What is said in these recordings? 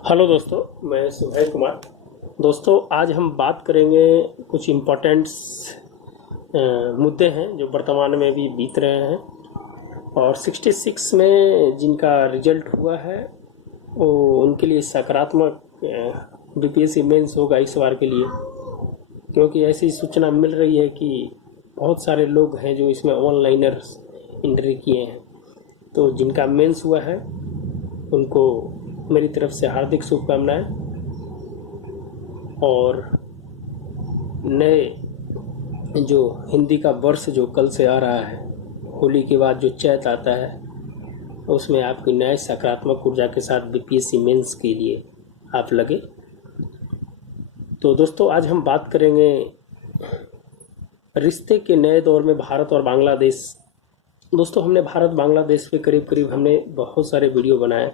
Hello दोस्तों, मैं सुहेल कुमार। दोस्तों, आज हम बात करेंगे कुछ इम्पोर्टेंट्स मुद्दे हैं जो वर्तमान में भी बीत रहे हैं। और 66 में जिनका रिजल्ट हुआ है वो उनके लिए सकारात्मक बीपीएससी मेंस होगा इस बार के लिए, क्योंकि ऐसी सूचना मिल रही है कि बहुत सारे लोग हैं जो इसमें ऑनलाइनर एंट्री किए हैं। तो जिनका मेंस हुआ है उनको मेरी तरफ से हार्दिक शुभकामनाएं। और नए जो हिंदी का वर्ष जो कल से आ रहा है, होली के बाद जो चैत आता है, उसमें आपकी नए सकारात्मक ऊर्जा के साथ बीपीएससी मेंस के लिए आप लगे। तो दोस्तों, आज हम बात करेंगे रिश्ते के नए दौर में भारत और बांग्लादेश। दोस्तों, हमने भारत बांग्लादेश पे करीब हमने बहुत सारे वीडियो बनाए।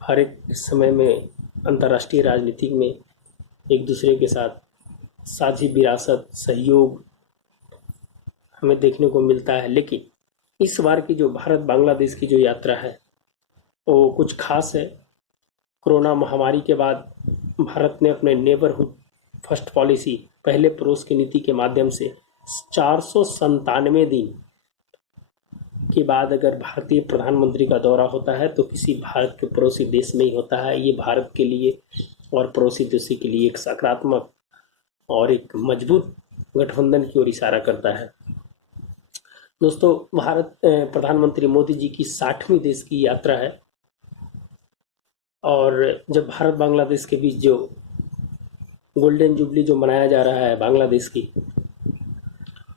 हर एक समय में अंतर्राष्ट्रीय राजनीति में एक दूसरे के साथ साझी विरासत, सहयोग हमें देखने को मिलता है। लेकिन इस बार की जो भारत बांग्लादेश की जो यात्रा है वो कुछ खास है। कोरोना महामारी के बाद भारत ने अपने नेबरहुड फर्स्ट पॉलिसी, पहले पड़ोस की नीति के माध्यम से 497 दिन के बाद अगर भारतीय प्रधानमंत्री का दौरा होता है तो किसी भारत के पड़ोसी देश में ही होता है। ये भारत के लिए और पड़ोसी देशों के लिए एक सकारात्मक और एक मजबूत गठबंधन की ओर इशारा करता है। दोस्तों, भारत प्रधानमंत्री मोदी जी की 60वीं देश की यात्रा है। और जब भारत बांग्लादेश के बीच जो गोल्डन जुबली जो मनाया जा रहा है बांग्लादेश की,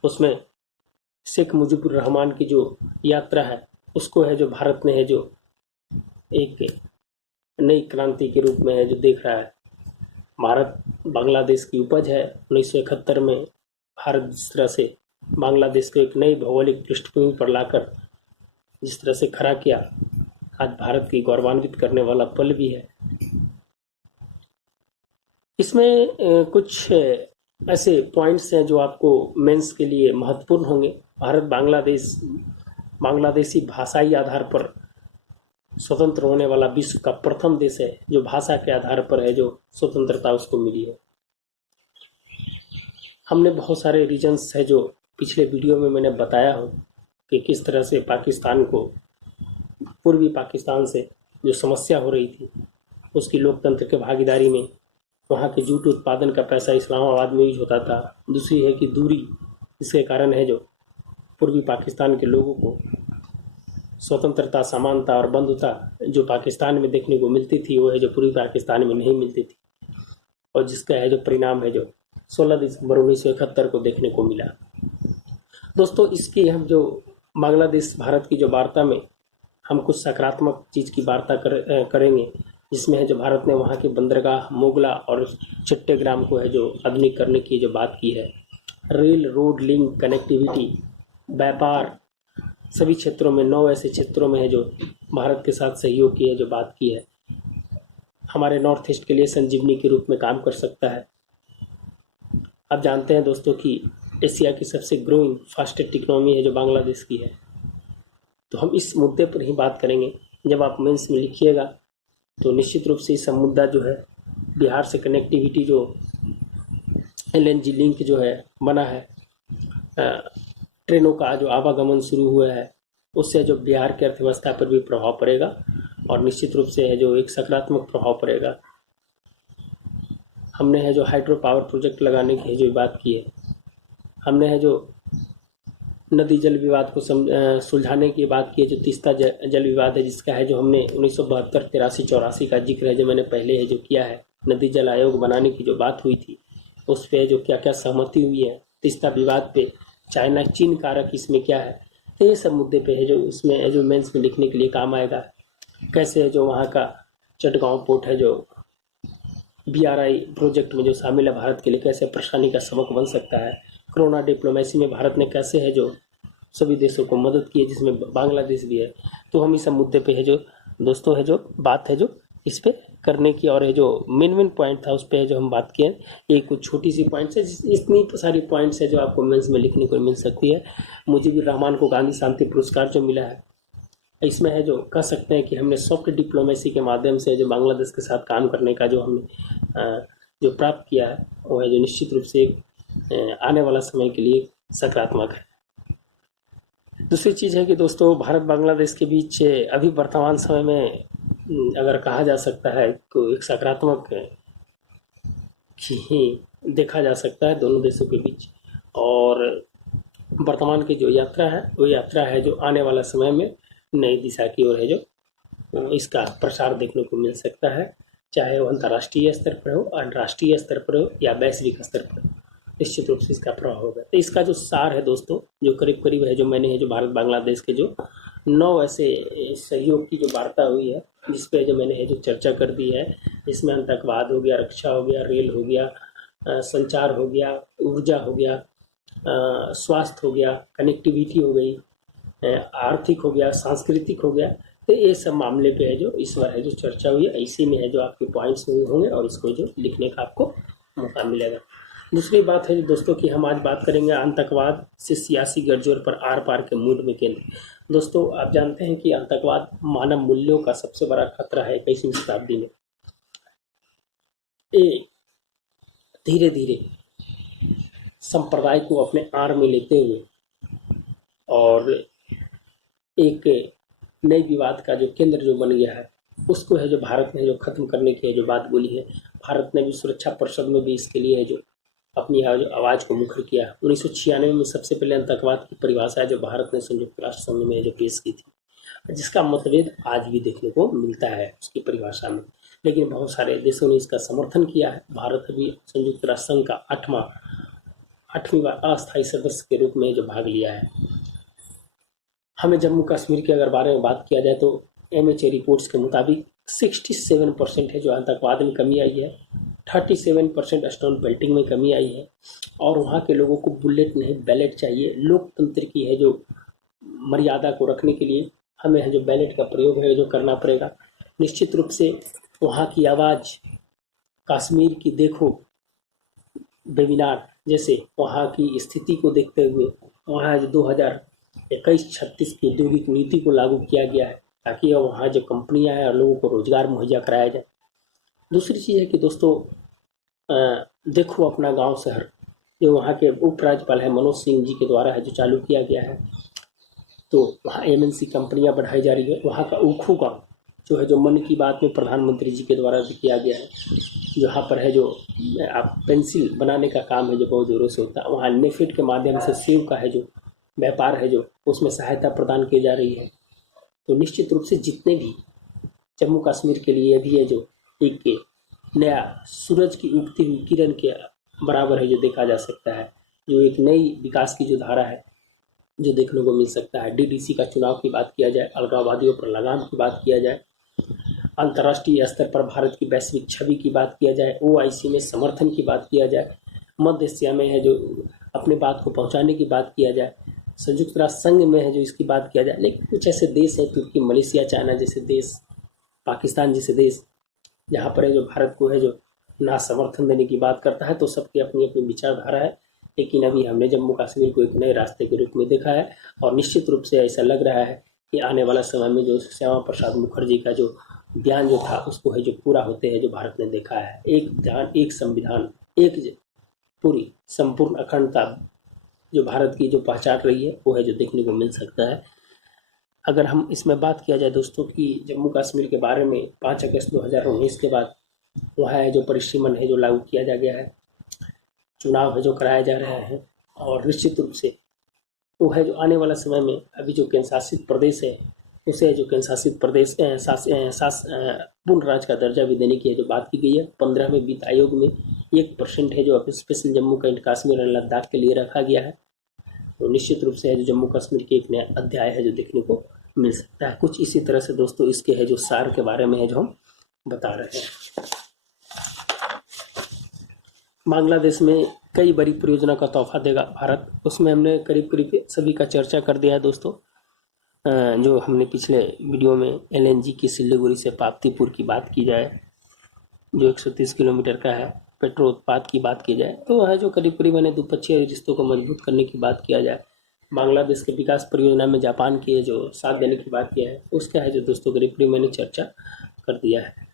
उसमें शेख मुजीबुर रहमान की जो यात्रा है उसको है जो भारत ने है जो एक नई क्रांति के रूप में है जो देख रहा है। भारत बांग्लादेश की उपज है। 1971 में भारत जिस तरह से बांग्लादेश को एक नई भौगोलिक पृष्ठभूमि पर लाकर जिस तरह से खड़ा किया, आज भारत की गौरवान्वित करने वाला पल भी है। इसमें कुछ ऐसे पॉइंट्स हैं जो आपको मेंस के लिए महत्वपूर्ण होंगे। भारत बांग्लादेशी भाषाई आधार पर स्वतंत्र होने वाला विश्व का प्रथम देश है जो भाषा के आधार पर है जो स्वतंत्रता उसको मिली है। हमने बहुत सारे रीजन्स है जो पिछले वीडियो में मैंने बताया हो कि किस तरह से पाकिस्तान को, पूर्वी पाकिस्तान से जो समस्या हो रही थी उसकी लोकतंत्र के भागीदारी में वहाँ के जूट उत्पादन का पैसा इस्लामाबाद में यूज होता था। दूसरी है कि दूरी, इसके कारण है जो पूर्वी पाकिस्तान के लोगों को स्वतंत्रता, समानता और बंधुता जो पाकिस्तान में देखने को मिलती थी वो है जो पूर्वी पाकिस्तान में नहीं मिलती थी, और जिसका है जो परिणाम है जो 16 दिसंबर 1971 को देखने को मिला। दोस्तों, इसकी हम जो बांग्लादेश भारत की जो वार्ता में हम कुछ सकारात्मक चीज़ की वार्ता करेंगे, जिसमें है जो भारत ने वहाँ के बंदरगाह, मोगला और चट्टेग्राम को है जो आधुनिक करने की जो बात की है। रेल, रोड लिंक, कनेक्टिविटी, व्यापार, सभी क्षेत्रों में 9 ऐसे क्षेत्रों में है जो भारत के साथ सहयोग की है जो बात की है। हमारे नॉर्थ ईस्ट के लिए संजीवनी के रूप में काम कर सकता है। आप जानते हैं दोस्तों कि एशिया की सबसे ग्रोइंग फास्टेस्ट इकोनॉमी है जो बांग्लादेश की है। तो हम इस मुद्दे पर ही बात करेंगे। जब आप मेंस में लिखिएगा तो निश्चित रूप से इस मुद्दा जो है बिहार से कनेक्टिविटी, जो एलएनजी लिंक जो है बना है, ट्रेनों का जो आवागमन शुरू हुआ है, उससे जो बिहार की अर्थव्यवस्था पर भी प्रभाव पड़ेगा और निश्चित रूप से है जो एक सकारात्मक प्रभाव पड़ेगा। हमने है जो हाइड्रो पावर प्रोजेक्ट लगाने की है जो बात की है। हमने है जो नदी जल विवाद को सुलझाने की बात की है जो तीस्ता जल विवाद है, जिसका है जो हमने 1972, 83, 84 का जिक्र है जो मैंने पहले है जो किया है। नदी जल आयोग बनाने की जो बात हुई थी उस पर जो क्या क्या सहमति हुई है, तीस्ता विवाद पे चाइना चीन कारक इसमें क्या है, तो ये सब मुद्दे पे है जो इसमें है जो मेंस में लिखने के लिए काम आएगा। कैसे है जो वहाँ का चटगांव पोर्ट है जो बीआरआई प्रोजेक्ट में जो शामिल है भारत के लिए, कैसे परेशानी का सबक बन सकता है। कोरोना डिप्लोमेसी में भारत ने कैसे है जो सभी देशों को मदद की है, जिसमें बांग्लादेश भी है। तो हम इस सब मुद्दे पे है जो दोस्तों है जो बात है जो इस पे करने की, और है जो मेन पॉइंट था उस पर जो हम बात किए। ये कुछ छोटी सी पॉइंट्स है, इतनी सारी पॉइंट्स है जो आपको मेंस में लिखने को मिल सकती है। मुजीबुर रहमान को गांधी शांति पुरस्कार जो मिला है इसमें है जो कह सकते हैं कि हमने सॉफ्ट डिप्लोमेसी के माध्यम से जो बांग्लादेश के साथ काम करने का जो हमने जो प्राप्त किया है वो है जो निश्चित रूप से आने वाला समय के लिए सकारात्मक है। दूसरी चीज़ है कि दोस्तों भारत बांग्लादेश के बीच अभी वर्तमान समय में अगर कहा जा सकता है तो एक सकारात्मक ही देखा जा सकता है दोनों देशों के बीच। और वर्तमान की जो यात्रा है वो यात्रा है जो आने वाला समय में नई दिशा की ओर है जो इसका प्रसार देखने को मिल सकता है, चाहे वो अंतर्राष्ट्रीय स्तर पर हो, अंतर्राष्ट्रीय स्तर पर हो या वैश्विक स्तर पर हो, निश्चित रूप से इसका प्रभाव होगा। तो इसका जो सार है दोस्तों जो करीब करीब है जो मैंने है जो भारत बांग्लादेश के जो 9 ऐसे सहयोग की जो वार्ता हुई है जिस पे जो मैंने है जो चर्चा कर दी है, इसमें आतंकवाद हो गया, रक्षा हो गया, रेल हो गया, संचार हो गया, ऊर्जा हो गया, स्वास्थ्य हो गया, कनेक्टिविटी हो गई, आर्थिक हो गया, सांस्कृतिक हो गया। तो ये सब मामले पे है जो इस बार है जो चर्चा हुई है, इसी में है जो आपके पॉइंट्स होंगे और इसको जो लिखने का आपको मौका मिलेगा। दूसरी बात है दोस्तों कि हम आज बात करेंगे आतंकवाद से सियासी गठजोड़ पर आर पार के मूड में केंद्र। दोस्तों आप जानते हैं कि आतंकवाद मानव मूल्यों का सबसे बड़ा खतरा है 21वीं शताब्दी में। ये धीरे धीरे संप्रदाय को अपने आड़ में लेते हुए और एक नए विवाद का जो केंद्र जो बन गया है उसको है जो भारत ने जो खत्म करने की है जो बात बोली है। भारत ने भी सुरक्षा परिषद में भी इसके लिए है जो अपनी जो आवाज़ को मुखर किया। 1996 में सबसे पहले आतंकवाद की परिभाषा जो भारत ने संयुक्त राष्ट्र संघ में जो पेश की थी, जिसका मतभेद आज भी देखने को मिलता है उसकी परिभाषा में, लेकिन बहुत सारे देशों ने इसका समर्थन किया है। भारत भी संयुक्त राष्ट्र संघ का 8वीं बार अस्थायी सदस्य के रूप में जो भाग लिया है। हमें जम्मू कश्मीर के अगर बारे में बात किया जाए तो MHA रिपोर्ट्स के मुताबिक 67% है जो आतंकवाद में कमी आई है, 37% स्टोन पेल्टिंग में कमी आई है, और वहाँ के लोगों को बुलेट नहीं बैलेट चाहिए। लोकतंत्र की है जो मर्यादा को रखने के लिए हमें है जो बैलेट का प्रयोग है जो करना पड़ेगा। निश्चित रूप से वहाँ की आवाज़, कश्मीर की देखो वेबिनार जैसे वहाँ की स्थिति को देखते हुए वहाँ जो 2021-36 की औद्योगिक नीति को लागू किया गया है ताकि वहाँ जो कंपनियां हैं और लोगों को रोजगार मुहैया कराया जाए। दूसरी चीज़ है कि दोस्तों देखो अपना गांव शहर जो वहाँ के उपराज्यपाल है मनोज सिंह जी के द्वारा है जो चालू किया गया है, तो वहाँ MNC कंपनियां बढ़ाई जा रही है। वहाँ का उखू गाँव जो है जो मन की बात में प्रधानमंत्री जी के द्वारा किया गया है, जहाँ पर है जो आप पेंसिल बनाने का काम है जो बहुत ज़ोरों से होता है, वहाँ नेफेड के माध्यम से सेब का है जो व्यापार है जो उसमें सहायता प्रदान की जा रही है। तो निश्चित रूप से जितने भी जम्मू कश्मीर के लिए भी है जो एक नया सूरज की उगती हुई किरण के बराबर है जो देखा जा सकता है, जो एक नई विकास की जो धारा है जो देखने को मिल सकता है। DDC का चुनाव की बात किया जाए, अलगाववादियों पर लगाम की बात किया जाए, अंतर्राष्ट्रीय स्तर पर भारत की वैश्विक छवि की बात किया जाए, OIC में समर्थन की बात किया जाए, मध्य एशिया में है जो अपने बात को पहुंचाने की बात किया जाए, संयुक्त राष्ट्र संघ में है जो इसकी बात किया जाए। लेकिन कुछ ऐसे देश हैं तुर्की, मलेशिया, चाइना जैसे देश, पाकिस्तान जैसे देश, जहाँ पर है जो भारत को है जो ना समर्थन देने की बात करता है। तो सबकी अपनी अपनी विचारधारा है, लेकिन अभी हमने जम्मू कश्मीर को एक नए रास्ते के रूप में देखा है और निश्चित रूप से ऐसा लग रहा है कि आने वाला समय में जो श्यामा प्रसाद मुखर्जी का जो बयान जो था उसको है जो पूरा होते हैं जो भारत ने देखा है। एक ध्यान, एक संविधान, एक पूरी संपूर्ण अखंडता जो भारत की जो पहचान रही है वो है जो देखने को मिल सकता है। अगर हम इसमें बात किया जाए दोस्तों कि जम्मू कश्मीर के बारे में 5 अगस्त 2019 के बाद वहाँ है जो परिसीमन है जो लागू किया जा गया है, चुनाव है जो कराए जा रहे हैं, और निश्चित रूप से वो है जो आने वाला समय में अभी जो केंद्र शासित प्रदेश है उसे जो केंद्र शासित प्रदेश पूर्ण राज्य का दर्जा भी देने की है जो बात की गई है। 15वें वित्त आयोग में 1% है जो स्पेशल जम्मू कश्मीर और लद्दाख के लिए रखा गया है। तो निश्चित रूप से है जो जम्मू कश्मीर के एक नया अध्याय है जो देखने को मिल सकता है। कुछ इसी तरह से दोस्तों इसके है जो सार के बारे में है जो हम बता रहे हैं। बांग्लादेश में कई बड़ी परियोजना का तोहफा देगा भारत, उसमें हमने करीब करीब सभी का चर्चा कर दिया है दोस्तों। जो हमने पिछले वीडियो में LNG की सिल्लीगुड़ी से पाप्तीपुर की बात की जाए जो 130 किलोमीटर का है, पेट्रोल उत्पाद की बात की जाए तो है जो करीब करीब द्विपक्षीय रिश्तों को मजबूत करने की बात किया जाए बांग्लादेश के विकास परियोजना में जापान की जो साथ देने की बात किया है उसका है जो दोस्तों करीब मैंने चर्चा कर दिया है।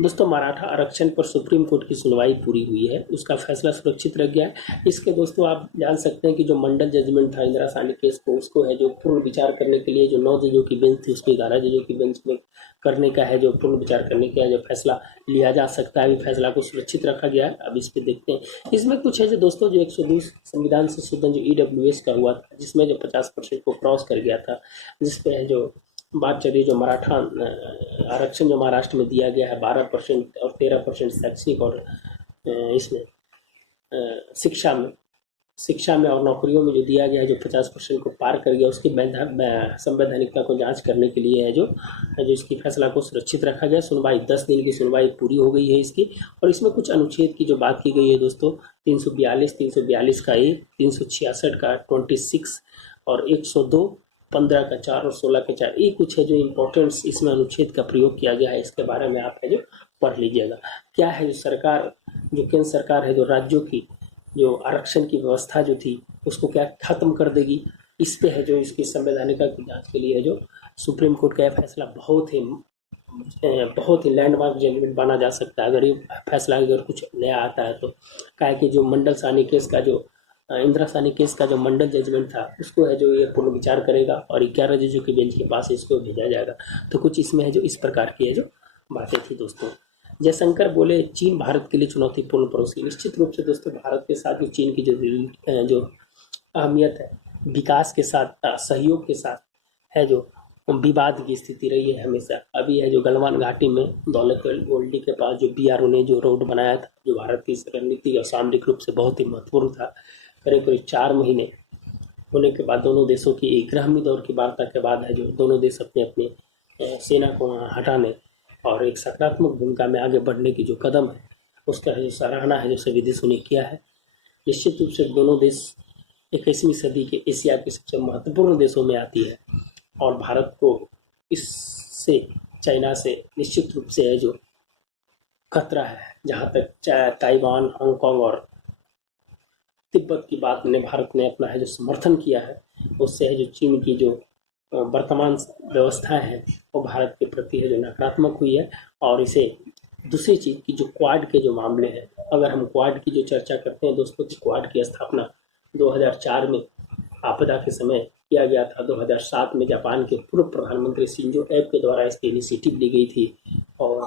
दोस्तों मराठा आरक्षण पर सुप्रीम कोर्ट की सुनवाई पूरी हुई है, उसका फैसला सुरक्षित रह गया है। इसके दोस्तों आप जान सकते हैं कि जो मंडल जजमेंट था इंदिरा साहनी केस को, उसको है जो पूर्ण विचार करने के लिए जो 9 जजों की बेंच थी उसको 11 जजों की बेंच में करने का है जो पूर्ण विचार करने का जो फैसला लिया जा सकता है, अभी फैसला को सुरक्षित रखा गया है। अब इस पर देखते हैं। इसमें कुछ है जो दोस्तों जो 120 संविधान संशोधन जो EWS का हुआ था, जिसमें जो 50% को क्रॉस कर गया था, जिसपे है जो बात चल रही है जो मराठा आरक्षण जो महाराष्ट्र में दिया गया है 12% और 13% शैक्षणिक और इसमें शिक्षा में और नौकरियों में जो दिया गया है जो 50% को पार कर गया, उसकी संवैधानिकता को जांच करने के लिए है जो इसकी फैसला को सुरक्षित रखा गया। सुनवाई 10 दिन की सुनवाई पूरी हो गई है इसकी। और इसमें कुछ अनुच्छेद की जो बात की गई है दोस्तों 342 का 1, 366 का 26 और 102, 15 का 4 और 16 का 4, ये कुछ है जो इम्पोर्टेंस इसमें अनुच्छेद का प्रयोग किया गया है। इसके बारे में आप है जो पढ़ लीजिएगा। क्या है जो केंद्र सरकार है जो राज्यों की जो आरक्षण की व्यवस्था जो थी उसको क्या खत्म कर देगी, इस पे है जो इसकी संवैधानिकता की जांच के लिए है जो सुप्रीम कोर्ट का फैसला बहुत ही लैंडमार्क जजमेंट माना जा सकता है अगर ये फैसला अगर कुछ नया आता है तो। क्या है कि जो मंडल साहनी केस का जो इंदिरा साहनी केस का जो मंडल जजमेंट था उसको है जो ये पूर्ण विचार करेगा और 11 जजों की बेंच के पास इसको भेजा जाएगा। तो कुछ इसमें है जो इस प्रकार की है जो बातें थी दोस्तों। जयशंकर बोले चीन भारत के लिए चुनौतीपूर्ण पड़ोसी। निश्चित रूप से दोस्तों भारत के साथ जो चीन की जो अहमियत है, विकास के साथ सहयोग के साथ है जो विवाद की स्थिति रही है हमेशा। अभी है जो गलवान घाटी में दौलत गोल्डी के पास जो BRO ने जो रोड बनाया था जो भारत की रणनीतिक और सामरिक रूप से बहुत ही महत्वपूर्ण था, करीब 4 महीने होने के बाद दोनों देशों की एक ग्रामीण दौर की वार्ता के बाद है जो दोनों देश अपने अपने सेना को हटाने और एक सकारात्मक भूमिका में आगे बढ़ने की जो कदम है उसका है जो सराहना है जो सभी देशों ने किया है। निश्चित रूप से दोनों देश 21वीं सदी के एशिया के सबसे महत्वपूर्ण देशों में आती है और भारत को इससे चाइना से निश्चित रूप से है जो खतरा है। जहाँ तक ताइवान, हांगकांग और तिब्बत की बात में भारत ने अपना है जो समर्थन किया है, उससे है जो चीन की जो वर्तमान व्यवस्था है वो भारत के प्रति है जो नकारात्मक हुई है। और इसे दूसरी चीज़ की जो क्वाड के जो मामले हैं, अगर हम क्वाड की जो चर्चा करते हैं दोस्तों की क्वाड की स्थापना 2004 में आपदा के समय किया गया था। 2007 में जापान के पूर्व प्रधानमंत्री शिंजो एबे के द्वारा इसकी इनिशिएटिव ली गई थी और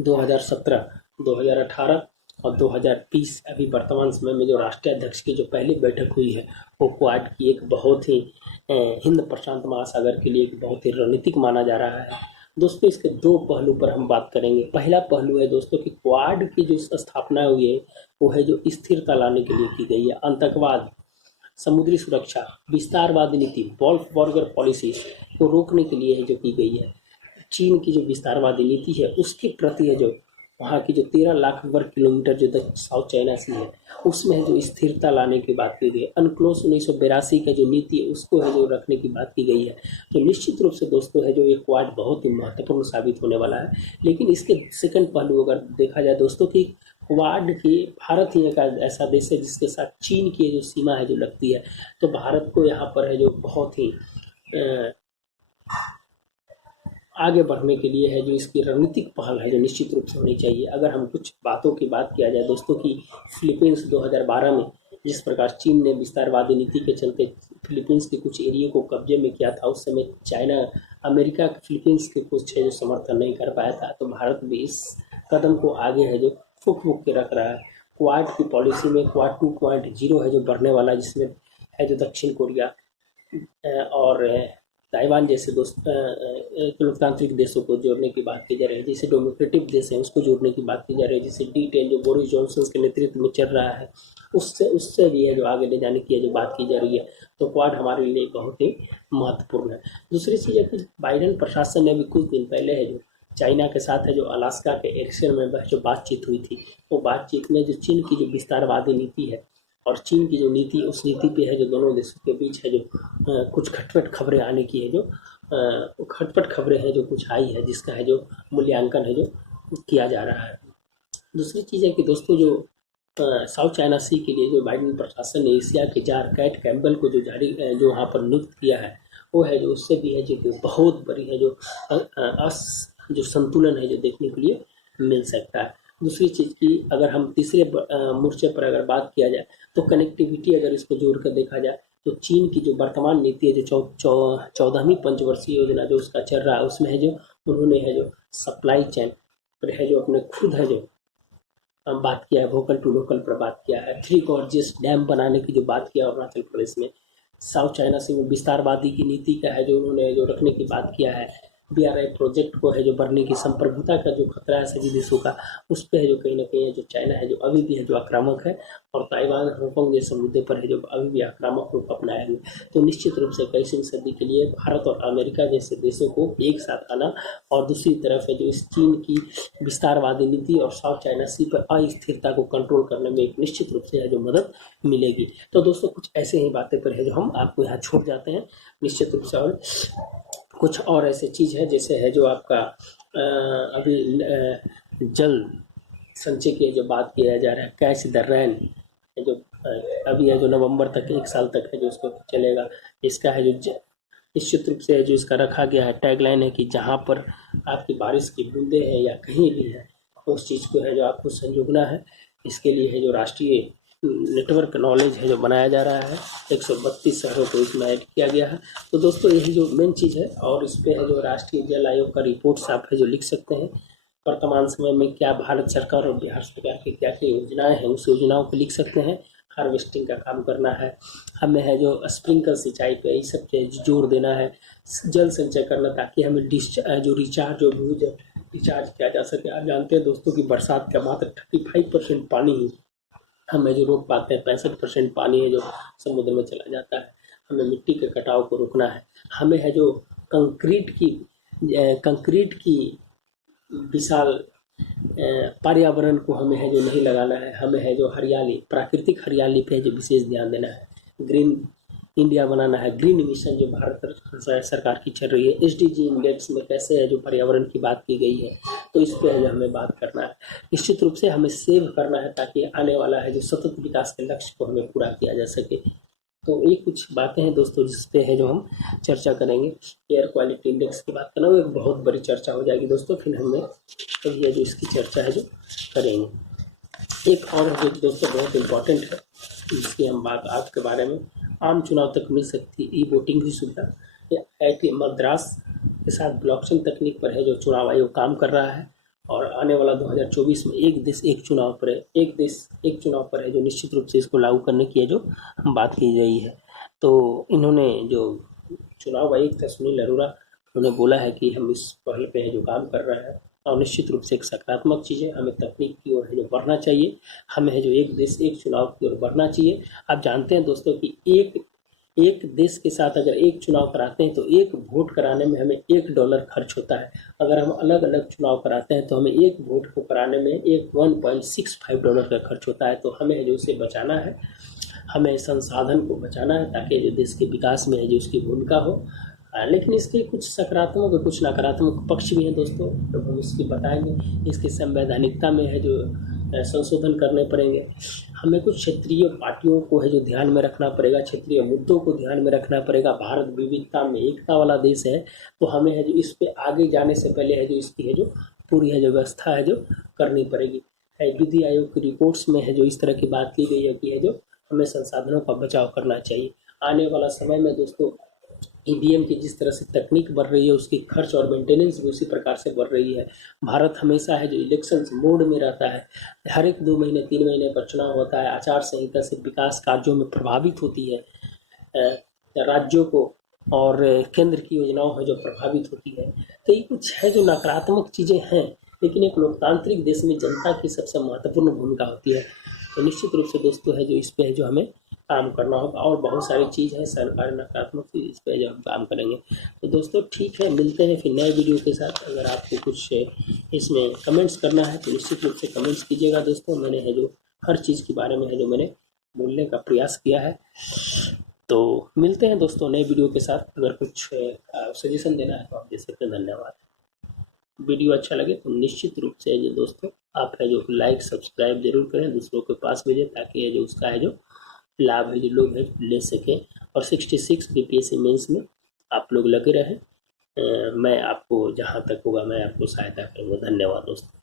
2017, 2018 और 2020 अभी वर्तमान समय में जो राष्ट्रीय अध्यक्ष की जो पहली बैठक हुई है वो क्वाड की एक बहुत ही हिंद प्रशांत महासागर के लिए एक बहुत ही रणनीतिक माना जा रहा है दोस्तों। इसके 2 पहलू पर हम बात करेंगे। पहला पहलू है दोस्तों कि क्वाड की जो स्थापना हुई है वो है जो स्थिरता लाने के लिए की गई है। आतंकवाद, समुद्री सुरक्षा, विस्तारवादी नीति, वॉल्फ बर्गर पॉलिसी को रोकने के लिए है जो की गई है। चीन की जो विस्तारवादी नीति है उसके प्रति है जो वहाँ की जो 13 लाख वर्ग किलोमीटर जो साउथ चाइना सी है उसमें है जो स्थिरता लाने की बात की गई है। अनक्लोज 1982 का जो नीति है उसको है जो रखने की बात की गई है। तो निश्चित रूप से दोस्तों है जो ये क्वाड बहुत ही महत्वपूर्ण साबित होने वाला है। लेकिन इसके सेकंड पहलू अगर देखा जाए दोस्तों कि क्वाड की भारत ही एक ऐसा देश है जिसके साथ चीन की जो सीमा है जो लगती है, तो भारत को यहाँ पर है जो बहुत ही आगे बढ़ने के लिए है जो इसकी रणनीतिक पहल है जो निश्चित रूप से होनी चाहिए। अगर हम कुछ बातों की बात किया जाए दोस्तों की फिलीपींस 2012 में जिस प्रकार चीन ने विस्तारवादी नीति के चलते फिलीपींस के कुछ एरिया को कब्जे में किया था, उस समय चाइना अमेरिका फिलीपींस के कुछ है जो समर्थन नहीं कर पाया था। तो भारत भी इस कदम को आगे है जो फूक के रख रहा है। क्वाड की पॉलिसी में क्वाड 2.0 है जो बढ़ने वाला, जिसमें है जो दक्षिण कोरिया और ताइवान जैसे लोकतांत्रिक देशों को जोड़ने की बात की जा रही है, जैसे डेमोक्रेटिक देश है उसको जोड़ने की बात की जा रही है, जैसे D10 जो बोरिस जॉनसन के नेतृत्व में चल रहा है उससे भी है जो आगे ले जाने की जो बात की जा रही है। तो क्वाड हमारे लिए बहुत ही महत्वपूर्ण है। दूसरी चीज़ है कि बाइडेन प्रशासन ने भी कुछ दिन पहले है जो चाइना के साथ है जो अलास्का के एरिक्सन में जो बातचीत हुई थी, वो बातचीत में जो चीन की जो विस्तारवादी नीति है और चीन की जो नीति उस नीति पे है जो दोनों देशों के बीच है जो कुछ खटपट खबरें आने की है जो खटपट खबरें हैं जो कुछ आई है, जिसका है जो मूल्यांकन है जो किया जा रहा है। दूसरी चीज़ है कि दोस्तों जो साउथ चाइना सी के लिए जो बाइडेन प्रशासन ने एशिया के जार कैट कैम्पबेल को जो वहाँ पर नियुक्त किया है, वो है जो उससे भी है जो कि बहुत बड़ी है जो जो संतुलन है जो देखने के लिए मिल सकता है। दूसरी चीज़ की अगर हम तीसरे मोर्चे पर अगर बात किया जाए तो कनेक्टिविटी अगर इसको जोड़कर देखा जाए तो चीन की जो वर्तमान नीति है जो 14वीं पंचवर्षीय योजना जो उसका चल रहा है, उसमें है जो उन्होंने है जो सप्लाई चेन पर है जो अपने खुद है जो बात किया है, वोकल टू लोकल पर बात किया है, 3 गॉर्जियस डैम बनाने की जो बात किया अरुणाचल प्रदेश में, साउथ चाइना सी में विस्तारवादी की नीति का है जो उन्होंने जो रखने की बात किया है, BRI प्रोजेक्ट को है जो बढ़ने की संप्रभुता का जो खतरा है सभी देशों का, उस पर है जो कहीं ना कहीं जो चाइना है जो अभी भी है जो आक्रामक है, और ताइवान हांगकांग जैसे मुद्दे पर है जो अभी भी आक्रामक रूप अपनाए हुए। तो निश्चित रूप से 21वीं सदी के लिए भारत और अमेरिका जैसे देशों को एक साथ आना और दूसरी तरफ है जो इस चीन की विस्तारवादी नीति और साउथ चाइना सी पर अस्थिरता को कंट्रोल करने में एक निश्चित रूप से है जो मदद मिलेगी। तो दोस्तों कुछ ऐसे ही बातें पर है जो हम आपको यहाँ छोड़ जाते हैं निश्चित रूप से। और कुछ और ऐसे चीज़ है जैसे है जो आपका अभी जल संचय की जो बात किया जा रहा है, कैच द रैन जो अभी है जो नवंबर तक 1 साल तक है जो उसको चलेगा, इसका है जो निश्चित रूप से है जो इसका रखा गया है टैगलाइन है कि जहाँ पर आपकी बारिश की बूंदें हैं या कहीं भी है उस चीज़ को है जो आपको संजोगना है। इसके लिए है जो राष्ट्रीय नेटवर्क नॉलेज है जो बनाया जा रहा है, 132 शहरों को इसमें ऐड किया गया है। तो दोस्तों यही जो मेन चीज़ है, और इस पर है जो राष्ट्रीय जल आयोग का रिपोर्ट्स आप है जो लिख सकते हैं, वर्तमान समय में क्या भारत सरकार और बिहार सरकार की क्या क्या योजनाएं हैं उस योजनाओं को लिख सकते हैं। हार्वेस्टिंग का काम करना है, हमें है जो स्प्रिंकल सिंचाई पे ये सब पे जोर देना है, जल संचय करना ताकि हमें जो रिचार्ज किया जा सके। आप जानते हैं दोस्तों कि बरसात का मात्र 35% पानी ही हमें जो रोक पाते हैं, 65% पानी है जो समुद्र में चला जाता है। हमें मिट्टी के कटाव को रोकना है, हमें है जो कंक्रीट की विशाल पर्यावरण को हमें है जो नहीं लगाना है, हमें है जो हरियाली प्राकृतिक हरियाली पे जो विशेष ध्यान देना है, ग्रीन इंडिया बनाना है। ग्रीन मिशन जो भारत सरकार की चल रही है, SDG इंडेक्स में कैसे है जो पर्यावरण की बात की गई है, तो इस पे है जो हमें बात करना है। निश्चित रूप से हमें सेव करना है ताकि आने वाला है जो सतत विकास के लक्ष्य को हमें पूरा किया जा सके। तो ये कुछ बातें हैं दोस्तों जिस पे है जो हम चर्चा करेंगे। एयर क्वालिटी इंडेक्स की बात करना वो एक बहुत बड़ी चर्चा हो जाएगी दोस्तों, फिर हमें कभी है जो इसकी चर्चा है जो करेंगे। एक और जो दोस्तों बहुत इम्पोर्टेंट है जिसकी हम बात आज के बारे में, आम चुनाव तक मिल सकती ई वोटिंग की सुविधा। IIT मद्रास के साथ ब्लॉकचेन तकनीक पर है जो चुनाव आयोग काम कर रहा है, और आने वाला 2024 में एक देश एक चुनाव पर है, एक देश एक चुनाव पर है जो निश्चित रूप से इसको लागू करने की है जो बात की गई है। तो इन्होंने जो चुनाव आयुक्त है सुनील अरोड़ा, उन्होंने बोला है कि हम इस पहल पे है जो काम कर रहे हैं, और निश्चित रूप से एक सकारात्मक चीज़ है। हमें तकनीक की ओर है जो बढ़ना चाहिए, हमें है जो एक देश एक चुनाव की ओर बढ़ना चाहिए। आप जानते हैं दोस्तों कि एक देश के साथ अगर एक चुनाव कराते हैं तो एक वोट कराने में हमें $1 खर्च होता है। अगर हम अलग अलग चुनाव कराते हैं तो हमें एक वोट को कराने में $1.65 का खर्च होता है। तो हमें जो उसे बचाना है, हमें संसाधन को बचाना है ताकि जो देश के विकास में है जो उसकी भूमिका हो। लेकिन इसके कुछ सकारात्मक और कुछ नकारात्मक पक्ष भी हैं दोस्तों, तो हम इसकी बताएंगे। इसकी संवैधानिकता में है जो संशोधन करने पड़ेंगे, हमें कुछ क्षेत्रीय पार्टियों को है जो ध्यान में रखना पड़ेगा, क्षेत्रीय मुद्दों को ध्यान में रखना पड़ेगा। भारत विविधता में एकता वाला देश है, तो हमें है जो इस पे आगे जाने से पहले है जो इसकी है जो पूरी है जो व्यवस्था है जो करनी पड़ेगी। विधि आयोग की रिपोर्ट्स में है जो इस तरह की बात की गई है कि है जो हमें संसाधनों का बचाव करना चाहिए। आने वाला समय में दोस्तों EVM की जिस तरह से तकनीक बढ़ रही है, उसकी खर्च और मेंटेनेंस भी उसी प्रकार से बढ़ रही है। भारत हमेशा है जो इलेक्शंस मोड में रहता है, हर एक 2 महीने 3 महीने पर चुनाव होता है। आचार संहिता से विकास कार्यों में प्रभावित होती है राज्यों को, और केंद्र की योजनाओं है जो प्रभावित होती है। तो ये कुछ है जो नकारात्मक चीज़ें हैं, लेकिन एक लोकतांत्रिक देश में जनता की सबसे महत्वपूर्ण भूमिका होती है। तो निश्चित रूप से दोस्तों है जो इस पे है जो हमें काम करना होगा, और बहुत सारी चीज़ है सरकारी नकारात्मक चीज़, इस पे जो हम काम करेंगे। तो दोस्तों ठीक है, मिलते हैं फिर नए वीडियो के साथ। अगर आपको कुछ इसमें कमेंट्स करना है तो निश्चित रूप से कमेंट्स कीजिएगा दोस्तों। मैंने है जो हर चीज़ के बारे में है जो मैंने बोलने का प्रयास किया है। तो मिलते हैं दोस्तों नए वीडियो के साथ। अगर कुछ सजेशन देना है तो आप दे सकते हैं। धन्यवाद। वीडियो अच्छा लगे तो निश्चित रूप से जो दोस्तों आप है जो लाइक सब्सक्राइब जरूर करें, दूसरों के पास भेजें, ताकि ये जो उसका है जो लाभ है जो लोग है ले सकें। और 66 बीपीएससी मेंस में आप लोग लगे रहें। मैं आपको जहाँ तक होगा मैं आपको सहायता करूँगा। धन्यवाद दोस्तों।